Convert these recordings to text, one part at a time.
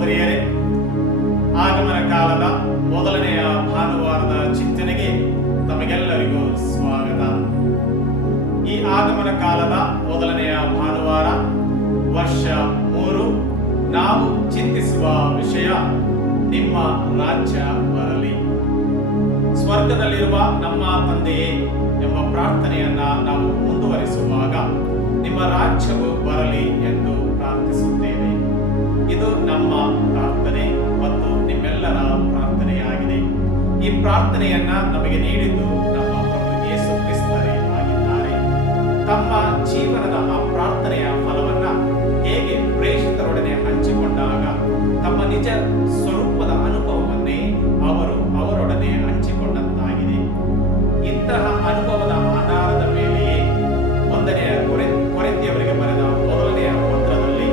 ಸಹೋದರಿಯರೇ, ಆಗಮನ ಕಾಲದ ಮೊದಲನೆಯ ಭಾನುವಾರದ ಚಿಂತನೆಗೆ ತಮಗೆಲ್ಲರಿಗೂ ಸ್ವಾಗತ. ಈ ಆಗಮನ ಕಾಲದ ಮೊದಲನೆಯ ಭಾನುವಾರ ವರ್ಷ 3. ನಾವು ಚಿಂತಿಸುವ ವಿಷಯ ನಿಮ್ಮ ರಾಜ್ಯ ಬರಲಿ. ಸ್ವರ್ಗದಲ್ಲಿರುವ ನಮ್ಮ ತಂದೆಯೇ ಎಂಬ ಪ್ರಾರ್ಥನೆಯನ್ನ ನಾವು ಮುಂದುವರಿಸುವಾಗ ನಿಮ್ಮ ರಾಜ್ಯವು ಬರಲಿ ಎಂದು ಪ್ರಾರ್ಥಿಸುತ್ತೇವೆ. ಇದು ನಮ್ಮ ಪ್ರಾರ್ಥನೆ ಮತ್ತು ನಿಮ್ಮೆಲ್ಲರ ಪ್ರಾರ್ಥನೆಯಾಗಿದೆ. ಈ ಪ್ರಾರ್ಥನೆಯನ್ನ ನಮಗೆ ನೀಡಿದ್ದು ನಮ್ಮ ಪ್ರಭು ಯೇಸು ಕ್ರಿಸ್ತರೇ ಆಗಿದ್ದಾರೆ. ತಮ್ಮ ಜೀವನದ ಆ ಪ್ರಾರ್ಥನೆಯ ಫಲವನ್ನ ಹೇಗೆ ಪ್ರೇಷಿತರೊಡನೆ ಹಂಚಿಕೊಂಡಾಗ ತಮ್ಮ ನಿಜ ಸ್ವರೂಪದ ಅನುಭವವನ್ನೇ ಅವರು ಅವರೊಡನೆ ಹಂಚಿಕೊಂಡಂತಾಗಿದೆ. ಇಂತಹ ಅನುಭವದ ಆಧಾರದ ಮೇಲೆಯೇ 1ನೇ ಕೊರಿಂಥಿಯವರಿಗೆ ಬರೆದ ಮೊದಲನೆಯ ಪತ್ರದಲ್ಲಿ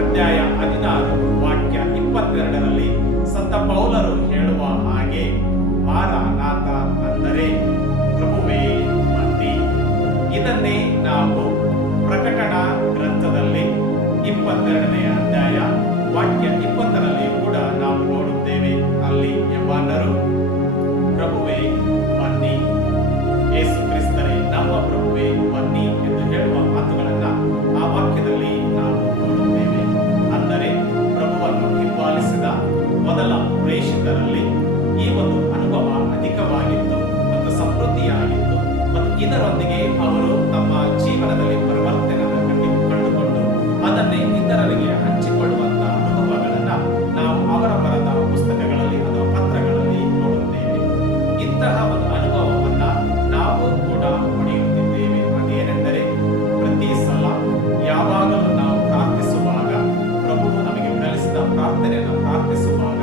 ಅಧ್ಯಾಯ 16 ವಾಕ್ಯ 22ರಲ್ಲಿ ಸಂತ ಪೌಲರು ಹೇಳುವ ಹಾಗೆ, ಮಾರನಾಥ ಅಂದರೆ ಪ್ರಭುವೇ ಬನ್ನಿ. ಇದನ್ನೇ ನಾವು ಪ್ರಕಟಣ ಗ್ರಂಥದಲ್ಲಿ 22ನೇ ಅಧ್ಯಾಯ ವಾಕ್ಯ 20ರಲ್ಲಿ ಕೂಡ ನಾವು ನೋಡುತ್ತೇವೆ. ಅಲ್ಲಿ ಯೌವನರು ಪ್ರಭುವೇ ಬನ್ನಿ, ಯೇಸು ಕ್ರಿಸ್ತರೇ ನಮ್ಮ ಪ್ರಭುವೇ ಬನ್ನಿ ಎಂದು ಹೇಳುವ ಮಾತುಗಳನ್ನ ಆ ವಾಕ್ಯದಲ್ಲಿ ನಾವು ನೋಡುತ್ತೇವೆ. ಅಂದರೆ ಪ್ರಭುವನ್ನು ಹಿಂಬಾಲಿಸಿದ ಮೊದಲ ಪ್ರೇಷಿತರಲ್ಲಿ ಈ ಒಂದು ಅನುಭವ ಅಧಿಕವಾಗಿತ್ತು ಮತ್ತು ಸಮೃದ್ಧಿಯಾಗಿತ್ತು. ಮತ್ತು ಇದರೊಂದಿಗೆ ಅವರು ತಮ್ಮ ಜೀವನದಲ್ಲಿ ಪರಿವರ್ತನೆಯನ್ನು ಕಂಡುಕೊಂಡು ಅದನ್ನೇ ಇತರರಿಗೆ ಹಂಚಿಕೊಳ್ಳುವಂತ ಅನುಭವಗಳನ್ನ ನಾವು ಅವರ ಬರೆದ ಪುಸ್ತಕಗಳಲ್ಲಿ ಅಥವಾ ಪತ್ರಗಳಲ್ಲಿ ನೋಡುತ್ತೇವೆ. ಇಂತಹ ಒಂದು ಅನುಭವವನ್ನ ನಾವು ಕೂಡ ಪಡೆಯುತ್ತಿದ್ದೇವೆ. ಅದೇನೆಂದರೆ, ಪ್ರತಿ ಸಲ ಯಾವಾಗಲೂ ನಾವು ಪ್ರಾರ್ಥಿಸುವಾಗ, ಪ್ರಭುವು ನಮಗೆ ಕಲಿಸಿದ ಪ್ರಾರ್ಥನೆಯನ್ನು ಪ್ರಾರ್ಥಿಸುವಾಗ,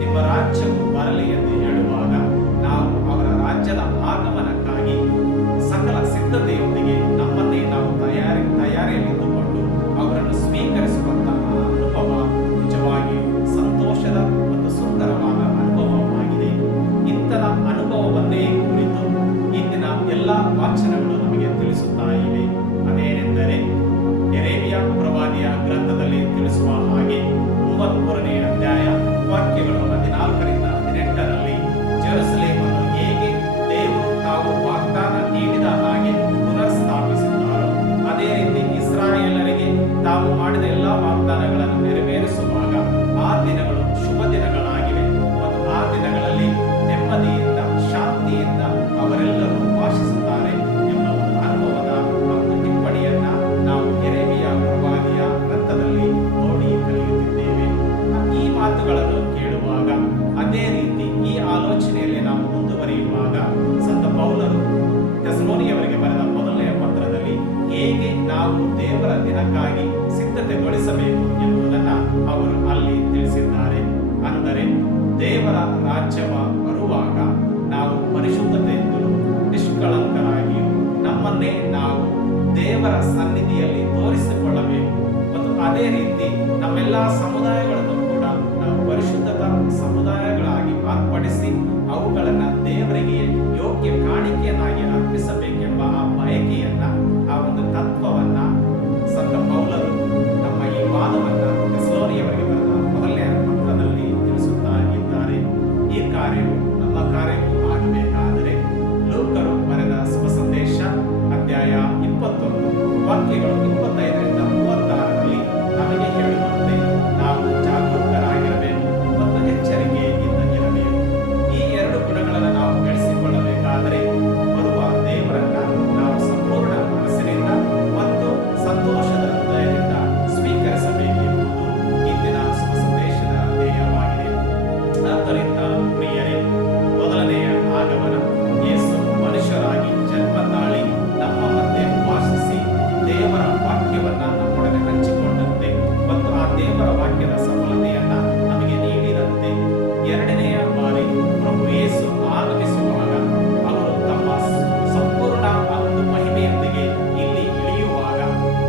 ನಿಮ್ಮ ರಾಜ್ಯವು ಬರಲಿ ಎಂದು ಹೇಳುವಾಗ ನಾವು ಅವರ ರಾಜ್ಯದ ಆಗಮನಕ್ಕಾಗಿ ಸಕಲ ಸಿದ್ಧತೆಯೊಂದಿಗೆ ನಮ್ಮನ್ನೇ ನಾವು ತಯಾರಿಯಲ್ಲಿದ್ದುಕೊಂಡು ಅವರನ್ನು ಸ್ವೀಕರಿಸುವಂತಹ ಅನುಭವ ನಿಜವಾಗಿಯೂ ಸಂತೋಷದ ಮತ್ತು ಸುಂದರವಾದ ಅನುಭವವಾಗಿದೆ. ಇಂತಹ ಅನುಭವವನ್ನೇ ಕುರಿತು ಇಂದಿನ ಎಲ್ಲ ವಾಚನಗಳು ನಮಗೆ ತಿಳಿಸುತ್ತಾ ಇವೆ. ಅದೇನೆಂದರೆ, ಯೆರೆಮೀಯ ಪ್ರವಾದಿಯ ಗ್ರಂಥದಲ್ಲಿ ತಿಳಿಸುವ ಹಾಗೆ 33ನೇ ಅಧ್ಯಾಯ ವಾಕ್ಯಗಳು 14ರಿಂದ 18ರಲ್ಲಿ ಜೆರುಸಲೇಮನ್ನು ಹೇಗೆ ದೇವರು ತಾವು ವಾಗ್ದಾನ ನೀಡಿದ ಹಾಗೆ ಪುನರ್ ಸ್ಥಾಪಿಸಿದ್ದಾರೋ, ಅದೇ ರೀತಿ ಇಸ್ರಾಯೇಲರಿಗೆ ತಾವು ಮಾಡಿದ ಎಲ್ಲ ವಾಗ್ದಾನಗಳನ್ನು ನೆರವೇರಿಸುವಾಗ ಆ ದಿನಗಳು ಶುಭ ದಿನಗಳಾಗಿವೆ. ಮತ್ತು ಆ ದಿನಗಳಲ್ಲಿ ನೆಮ್ಮದಿಯಿಂದ ಶಾಂತಿಯಿಂದ ಅವರೆಲ್ಲರೂ ವಾಸಿಸುತ್ತಾರೆ ಎಂಬ ಒಂದು ಅನುಭವದ ಒಂದು ಟಿಪ್ಪಣಿಯನ್ನ ನಾವು ಯೆರೆಮೀಯ ಪ್ರವಾದಿಯ ಗ್ರಂಥದಲ್ಲಿ ನೋಡಿ ಕಲಿಯುತ್ತಿದ್ದೇವೆ. ಈ ಮಾತುಗಳನ್ನು ಕೇಳುವಾಗ, ಅದೇ ರೀತಿ ಈ ಆಲೋಚನೆಯಲ್ಲಿ ನಾವು ಮುಂದುವರಿಯುವಾಗ, ಸಂತ ಪೌಲರು ಥೆಸಲೋನಿಯವರಿಗೆ ಬರೆದ ಮೊದಲನೆಯ ಪತ್ರದಲ್ಲಿ ಹೇಗೆ ನಾವು ದೇವರ ದಿನಕ್ಕಾಗಿ ಸಿದ್ಧತೆಗೊಳಿಸಬೇಕು ಎಂಬುದನ್ನು ಅವರು ಅಲ್ಲಿ ತಿಳಿಸಿದ್ದಾರೆ. ಅಂದರೆ ದೇವರ ರಾಜ್ಯವ ಬರುವಾಗ ನಾವು ಪರಿಶುದ್ಧತೆಯಿಂದಲೂ ನಿಷ್ಕಳಂಕರಾಗಿಯೂ ನಮ್ಮನ್ನೇ ನಾವು ದೇವರ ಸನ್ನಿಧಿಯಲ್ಲಿ ತೋರಿಸಿಕೊಳ್ಳಬೇಕು. ಮತ್ತು ಅದೇ ರೀತಿ ನಮ್ಮೆಲ್ಲ ಸಮುದಾಯಗಳನ್ನು ಕೂಡ ನಾವು ಪರಿಶುದ್ಧತಾ ಸಮುದಾಯಗಳಾಗಿ ಮಾರ್ಪಡಿಸಿ ಅವುಗಳನ್ನು ದೇವರಿಗೆ ಯೋಗ್ಯ ಕಾಣಿಕೆಯನ್ನಾಗಿ ಅರ್ಪಿಸಬೇಕೆಂಬ ಆ ಬಯಕೆಯನ್ನ, ಆ ಒಂದು ತತ್ವವನ್ನ ಸಂತ ಪೌಲರು ನಮ್ಮ ಈ ವಾದವನ್ನ ಥೆಸಲೋನಿಯವರಿಗೆ ಬರೆದ ಮೊದಲನೇ ಪತ್ರದಲ್ಲಿ ತಿಳಿಸುತ್ತಾ ಇದ್ದಾರೆ. ಈ ಕಾರ್ಯವು ನಮ್ಮ ಕಾರ್ಯವೂ ಆಗಬೇಕಾದರೆ ಲೂಕರು ಬರೆದ ಶುಭ ಸಂದೇಶ ಅಧ್ಯಾಯ 21 ವಾಕ್ಯಗಳು 25ರಿಂದ 36ರಲ್ಲಿ ನಮಗೆ ಹೇಳುವಂತೆ ನಾವು ಜಾಗರೂಕರಾಗಿರಬೇಕು ಮತ್ತು ಎಚ್ಚರಿಕೆಯಿಂದ ಇರಬೇಕು. ಈ 2 ಗುಣಗಳನ್ನು ನಾವು ಬೆಳೆಸಿಕೊಳ್ಳಬೇಕಾದರೆ ಬರುವ ದೇವರನ್ನ ನಾವು ಸಂಪೂರ್ಣ ಮನಸ್ಸಿನಿಂದ ಮತ್ತು ಸಂತೋಷದ ಹೃದಯದಿಂದ ಸ್ವೀಕರಿಸಬೇಕೆಂಬುದು ಇಂದಿನ ಶುಭ ಸಂದೇಶದ ಧ್ಯೇಯವಾಗಿದೆ. ಆದ್ದರಿಂದ ಪ್ರಿಯರೇ, ಮೊದಲನೆಯ ಆಗಮನ ಯೇಸು ಮನುಷ್ಯರಾಗಿ ಜನ್ಮ ತಾಳಿ ನಮ್ಮ ಮಧ್ಯೆ ವಾಸಿಸಿ ದೇವರ ವಾಕ್ಯವನ್ನ ನಮ್ಮೊಡನೆ ಹಂಚಿಕೊಂಡಂತೆ ಮತ್ತು ಆ ದೇವರ ವಾಕ್ಯದ ಸಫಲತೆಯನ್ನ ನಮಗೆ ನೀಡಿದಂತೆ, 2ನೇ ಬಾರಿ ಪ್ರಭು ಯೇಸು ಆಗಮಿಸುವಾಗ ಅವರು ತಮ್ಮ ಸಂಪೂರ್ಣ ಒಂದು ಮಹಿಮೆಯೊಂದಿಗೆ ಇಲ್ಲಿ ಇಳಿಯುವಾಗ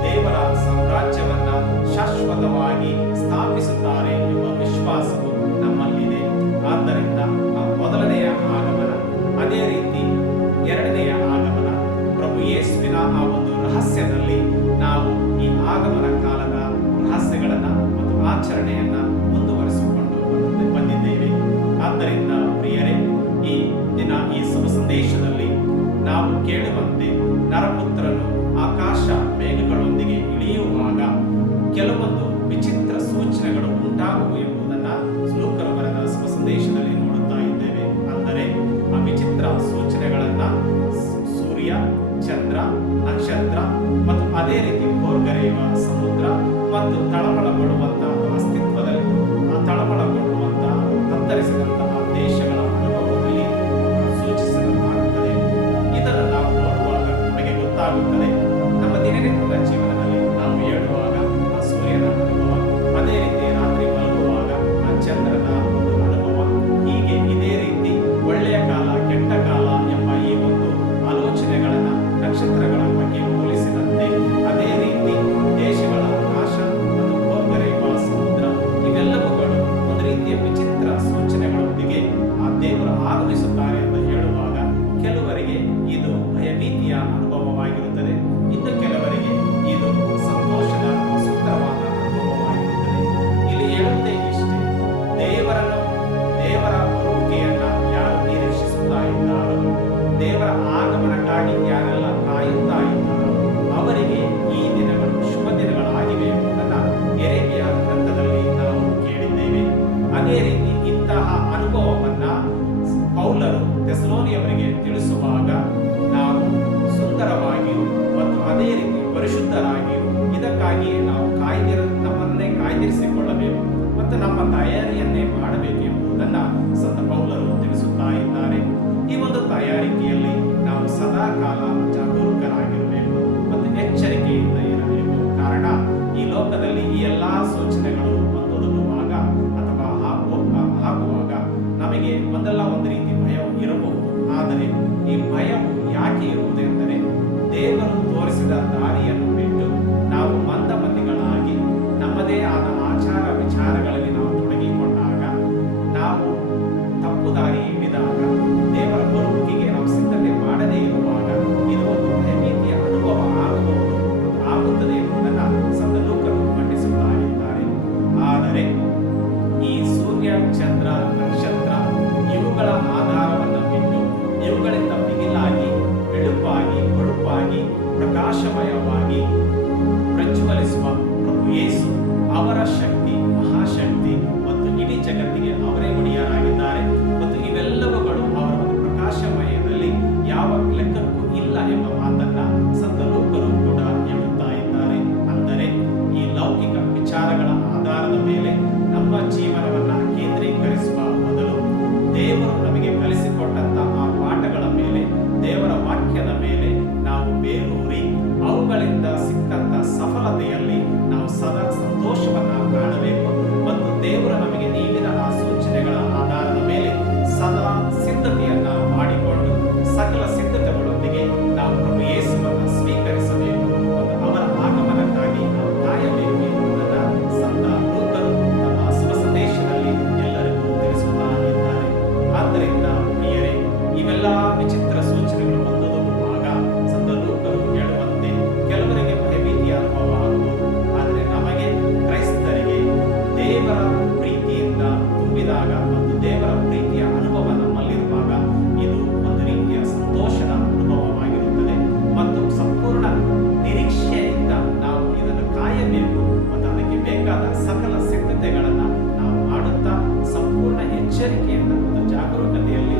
ದೇವರ ಸಾಮ್ರಾಜ್ಯವನ್ನ ಶಾಶ್ವತವಾಗಿ ಸ್ಥಾಪಿಸುತ್ತಾರೆ ಎಂಬ ವಿಶ್ವಾಸವು ನಮ್ಮಲ್ಲಿದೆ. ಆದ್ದರಿಂದ ಆ ಮೊದಲನೆಯ ಆಗಮನ, ಅದೇ ರೀತಿ 2ನೇಯ ಆಗಮನ, ಪ್ರಭು ಯೇಸುವಿನ ಆ ಒಂದು ರಹಸ್ಯದಲ್ಲಿ ನಾವು ಈ ಆಗಮನ ಕಾಲದ ರಹಸ್ಯಗಳನ್ನ ಮತ್ತು ಆಚರಣೆಯನ್ನ ಮುಂದುವರಿಸ ಕೆಲವೊಂದು ವಿಚಿತ್ರ ಸೂಚನೆಗಳು ಉಂಟಾಗುವು ಎಂಬುದನ್ನು ಲೂಕನು ಬರೆದ ಶುಭ ಸಂದೇಶದಲ್ಲಿ ನೋಡುತ್ತಾ ಇದ್ದೇವೆ. ಅಂದರೆ ಆ ವಿಚಿತ್ರ ಸೂಚನೆಗಳನ್ನ ಸೂರ್ಯ, ಚಂದ್ರ, ನಕ್ಷತ್ರ ಮತ್ತು ಅದೇ ರೀತಿ ಭೋರ್ಗರೆಯುವ ಸಮುದ್ರ ಮತ್ತು ತಳಮಳಗೊಳ್ಳುವಂತಹ ಅಸ್ತಿತ್ವದಲ್ಲಿ ತಳಮಳಗೊಳ್ಳುವಂತಹ ತತ್ತರಿಸಿದಂತಹ ದೇಶಗಳ ಅನುಭವದಲ್ಲಿ ಸೂಚಿಸಿದಂತಾಗುತ್ತದೆ. ಇದನ್ನು ನಾವು ನೋಡುವಾಗ ನಮಗೆ ಗೊತ್ತಾಗುತ್ತದೆ, ನಮ್ಮ ದಿನನಿತ್ಯದ ಜೀವನದಲ್ಲಿ ನಾವು ಹೇಳುವಾಗ ಆ ಸೂರ್ಯನ ಅನುಭವ, ಅದೇ ರೀತಿ ರಾತ್ರಿ ಮಲಗುವಾಗ ಆ ಚಂದ್ರನ ಒಂದು ಅನುಭವ, ಹೀಗೆ ಇದೇ ರೀತಿ ಒಳ್ಳೆಯ ಕಾಲ ಕೆಟ್ಟ ಕಾಲ ಎಂಬ ಈ ಒಂದು ಆಲೋಚನೆಗಳನ್ನ ನಕ್ಷತ್ರಗಳ ಬಗ್ಗೆ ಹೋಲಿಸಿದಂತೆ ಅದೇ ರೀತಿ ದೇಶಗಳ ನಾಶ ಮತ್ತು ಭೋರ್ಗರೆಯುವ ಸಮುದ್ರ ಇವೆಲ್ಲವುಗಳು ಒಂದು ರೀತಿಯ ವಿಚಿತ್ರ ಸೂಚನೆಗಳೊಂದಿಗೆ ಆ ದೇವರು ಆಗಮಿಸುತ್ತಾರೆ ಎಂದು ಹೇಳುವಾಗ ಕೆಲವರಿಗೆ ಇದು ಭಯಭೀತಿಯ ಅನುಭವವಾಗಿರುತ್ತದೆ, ಇನ್ನು ಕೆಲವರಿಗೆ ಇದು ಸಂತೋಷದ ಸುಂದರವಾದ ಅನುಭವವಾಗಿರುತ್ತದೆ. ಇಲ್ಲಿ ಹೇಳುವುದೇ ಇಷ್ಟೇ, ದೇವರ ಬರುವಿಕೆಯನ್ನ ಯಾರು ನಿರೀಕ್ಷಿಸುತ್ತಾ ಇದ್ದಾರೋ, ದೇವರ ಆಗಮನಕ್ಕಾಗಿ ಯಾರೆಲ್ಲ ಕಾಯುತ್ತಾ ಇದ್ದಾರೋ ಅವರಿಗೆ ಈ ದಿನಗಳು ಶುಭ ದಿನಗಳಾಗಿವೆ ಎಂಬುದನ್ನು ಯೆರೆಮೀಯ ಗ್ರಂಥದಲ್ಲಿ ನಾವು ಕೇಳಿದ್ದೇವೆ. ಅದೇ ರೀತಿ ಇಂತಹ ಅನುಭವವನ್ನ ಪೌಲರು ಥೆಸಲೋನಿಯವರಿಗೆ ತಿಳಿಸುವಾಗ ನಾವು ಸುಂದರವಾಗಿಯೂ ಮತ್ತು ಅದೇ ರೀತಿ ಪರಿಶುದ್ಧರಾಗಿಯೂ ಇದಕ್ಕಾಗಿಯೇ ನಾವು ನಮ್ಮನ್ನೇ ಕಾಯ್ದಿರಿಸಿಕೊಳ್ಳಬೇಕು ಮತ್ತು ನಮ್ಮ ತಯಾರಿಯನ್ನೇ ಮಾಡಬೇಕು ಎಂಬುದನ್ನು ಸಂತ ಪೌಲರು ತಿಳಿಸುತ್ತಾ ಇದ್ದಾರೆ. ಈ ಒಂದು ತಯಾರಿಕೆಯಲ್ಲಿ ನಾವು ಸದಾ ಕಾಲ ಜಾಗರೂಕರಾಗಿರಬೇಕು ಮತ್ತು ಎಚ್ಚರಿಕೆಯಿಂದ ಇರಬೇಕು. ಕಾರಣ ಈ ಲೋಕದಲ್ಲಿ ಈ ಎಲ್ಲಾ ಸೂಚನೆಗಳು ಒಂದೊದಗುವಾಗ ಅಥವಾ ಆಗುವಾಗ ನಮಗೆ ಒಂದಲ್ಲ ಒಂದು ರೀತಿ ಭಯವು ಇರಬಹುದು. ಆದರೆ ಈ ಭಯವು ಯಾಕೆ ಇರುವುದೆಂದರೆ ದೇವರು ತೋರಿಸಿದ ದಾರಿಯನ್ನು ಬಿಟ್ಟು ನಾವು ಮಂದಮತಿಗಳಾಗಿ ನಮ್ಮದೇ ಆದ ಆಚಾರ ವಿಚಾರಗಳಲ್ಲಿ ನಾವು ತೊಡಗಿಕೊಂಡಾಗ, ನಾವು ತಪ್ಪು ದಾರಿ ಹಿಡಿದಾಗ, ದೇವರ ಬರುವಿಕೆಗೆ ನಾವು ಸಿದ್ಧತೆ ಮಾಡದೇ ಇರುವಾಗ ಇದು ಒಂದು ಭಯಭೀತಿಯ ಅನುಭವ ಆಗಬಹುದು, ಆಗುತ್ತದೆ ಎಂಬುದನ್ನು ಸಂತ ಲೂಕನು ಮಂಡಿಸುತ್ತಾ ಇದ್ದಾರೆ. ಆದರೆ ಈ ಸೂರ್ಯ, ಚಂದ್ರ, ನಕ್ಷತ್ರ ಇವುಗಳ ಆಧಾರವನ್ನು ಬಿಟ್ಟು ಇವುಗಳಿಂದ ಮಿಗಿಲಾಗಿ ಬೆಳುಪಾಗಿ ಹೊಳಪಾಗಿ ಪ್ರಕಾಶಮಯವಾಗಿ ಪ್ರಜ್ವಲಿಸುವ ಪ್ರಭು ಯೇಸು, ಅವರ ಶಕ್ತಿ ಮಹಾಶಕ್ತಿ ಮತ್ತು ಇಡೀ ಜಗತ್ತಿಗೆ ಅವರೇ ಒಡೆಯರಾಗಿದ್ದಾರೆ ಮತ್ತು ಇವೆಲ್ಲವುಗಳು ಅವರ ಒಂದು ಪ್ರಕಾಶಮಯದಲ್ಲಿ ಯಾವ ಲೆಕ್ಕಕ್ಕೂ ಇಲ್ಲ ಎಂಬ ಮಾತನ್ನ ಸಂತ ಲೂಕನು ಕೂಡ ಹೇಳುತ್ತಾ ಇದ್ದಾರೆ. ಅಂದರೆ ಈ ಲೌಕಿಕ ವಿಚಾರಗಳ ಆಧಾರದ ಮೇಲೆ ನಮ್ಮ ಜೀವನವನ್ನ ಕೇಂದ್ರೀಕರಿಸುವ ಬದಲು ದೇವರು ನಮಗೆ ಕಲಿಸಿಕೊಟ್ಟಂತಹ ಆ ಪಾಠಗಳ ಮೇಲೆ, ದೇವರ ವಾಕ್ಯದ ಮೇಲೆ ನಾವು ಬೇರೂರಿ ಅವುಗಳಿಂದ ಸಿಕ್ಕಂತ ಸಫಲತೆಯಲ್ಲಿ ನಾವು ಸದಾ ಸಂತೋಷವನ್ನ ಕಾಣಬೇಕು ಮತ್ತು ದೇವರು ನಮಗೆ ನೀಡಿದ ಆ ಸೂಚನೆಗಳ ಆಧಾರದ ಮೇಲೆ ಸದಾ ಸಿದ್ಧತೆಯನ್ನ ಮಾಡಿಕೊಂಡು ಸಕಲ ಸಿದ್ಧತೆಗಳೊಂದಿಗೆ ನಾವು ಪ್ರಭು ಯೇಸುವನ್ನು ಸ್ವೀಕರಿಸಬೇಕು ಮತ್ತು ಅವರ ಆಗಮನಕ್ಕಾಗಿ ನಾವು ಕಾಯಬೇಕು ಎಂಬುದನ್ನು ಸಂತ ಲೂಕನು ತಮ್ಮ ಶುಭ ಸಂದೇಶದಲ್ಲಿ ಎಲ್ಲರಿಗೂ ತಿಳಿಸುತ್ತಾ ಇದ್ದಾರೆ. ಆದ್ದರಿಂದ ಪ್ರಿಯರೇ, ಇವೆಲ್ಲ ವಿಚಿತ್ರ ಸೂಚನೆಗಳು ಬಂದೊದಗುವಾಗ ಸಂತ ಲೂಕನು ಹೇಳುವಂತೆ ಕೆಲವರಿಗೆ ಭಯಭೀತಿಯ ಅನುಭವ ಆಗಬಹುದು. ಆದರೆ ನಮಗೆ ಕ್ರೈಸ್ತರಿಗೆ ದೇವರ ಪ್ರೀತಿಯಿಂದ ತುಂಬಿದಾಗ ಮತ್ತು ದೇವರ ಪ್ರೀತಿಯ ಅನುಭವ ನಮ್ಮಲ್ಲಿರುವಾಗ ಇದು ಒಂದು ರೀತಿಯ ಸಂತೋಷದ ಅನುಭವವಾಗಿರುತ್ತದೆ ಮತ್ತು ಸಂಪೂರ್ಣ ನಿರೀಕ್ಷೆಯಿಂದ ನಾವು ಇದನ್ನು ಕಾಯಬೇಕು ಮತ್ತು ಅದಕ್ಕೆ ಬೇಕಾದ ಸಕಲ ಸಿದ್ಧತೆಗಳನ್ನು ನಾವು ಮಾಡುತ್ತಾ ಸಂಪೂರ್ಣ ಎಚ್ಚರಿಕೆಯಿಂದ ಮತ್ತು ಜಾಗರೂಕತೆಯಲ್ಲಿ